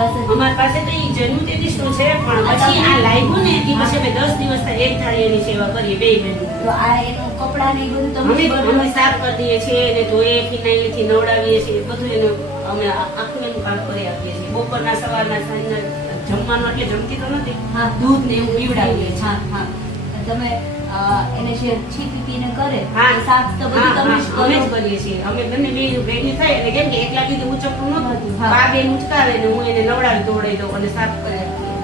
અમારી પાસે તો ઈ જન્મતિથિનું છે, પણ પછી આ લાગ્યું ને એ પછી અમે 10 દિવસ થાય એક થાળી એની સેવા કરીએ બે બહેનો. તો આ એનું કપડા ને બધું તમે અમે સાફ કરી દઈએ છીએ, એને ધોઈએ, ફિનાઇલ થી નવડાવીએ છીએ, બધું એને અમે આખું એનું કામ કરી આપીએ છીએ. બપોરના સવારના સાંજના જમવાનું એટલે જમતી તો નથી, દૂધ ને એવું પીવડાવીએ છીએ. હા તમે એને જે છીપીને કરે હા સાફ તો બધું તમે જ અમે જ કરો. કરીએ છીએ. અમે બંને બે ભેગી થાય એટલે કેમ કે એકલા લીધે ઉચકતું ન થતું. હા. બા બેન ઉચકાવે ને હું એને નવડાવી દોડાઈ દઉં અને સાફ કરી આપીએ.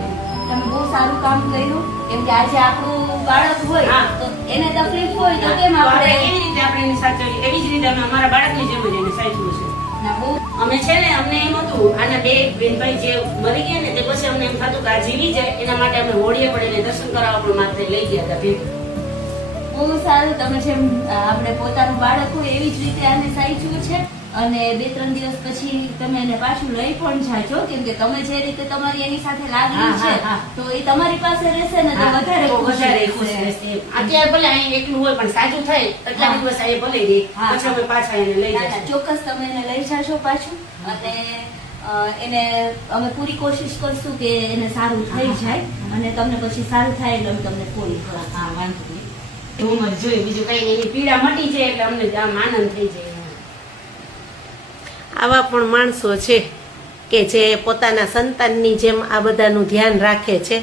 તમે બહુ સારું કામ કર્યું, કેમ કે આજે આપણું બાળક હોય હા. તો એને તકલીફ હોય તો કેમ તો આપણે આપણે કેવી રીતે આપણે એને સાચવીએ, એવી જ રીતે અમે અમારા બાળકની જેમ જ એને સાચવ્યું છે. ના બહુ અમે છે ને અમને એમ હતું આના બે બેનભાઈ જે મરી ગયા ને તે પછી અમને એમ થતું કે આ જીવી જાય એના માટે અમે હોળીએ પડીને દર્શન કરાવવા પણ માત્ર લઈ ગયા હતા ભેગું. બહુ સારું. તમે જેમ આપણે પોતાનું બાળક હોય એવી જ રીતે આને સાચવ્યું છે, અને 2-3 દિવસ પછી તમે એને પાછું લઈ પણ જાજો, કેમ કે તમે જે રીતે તમારી એની સાથે લાગણી હા, છે હા. તો એ તમારી પાસે રહેશે ને તો વધારે તો ખુશ વધારે ખુશ રહેશે. રહેશે. અત્યારે ભલે અહીં એકલું હોય પણ સાચું થાય એટલા હા. દિવસ અહીં ભલે રહે, હા. પછી અમે પાછા એને લઈ ના, ના, જશું. ચોક્કસ તમે એને લઈ જાશો પાછું, અને એને અમે પૂરી કોશિશ કરશું કે એને સારું થઈ જાય, અને તમને પછી સારું થાય એટલે અમે તમને ફોન કરશું. હા વાંધો નહીં. હું જ જોઈ બીજું કઈ એની પીડા મટી જાય એટલે અમને આમ આનંદ થઈ જાય. આવા પણ માણસો છે કે જે પોતાના સંતાનની જેમ આ બધાનું ધ્યાન રાખે છે.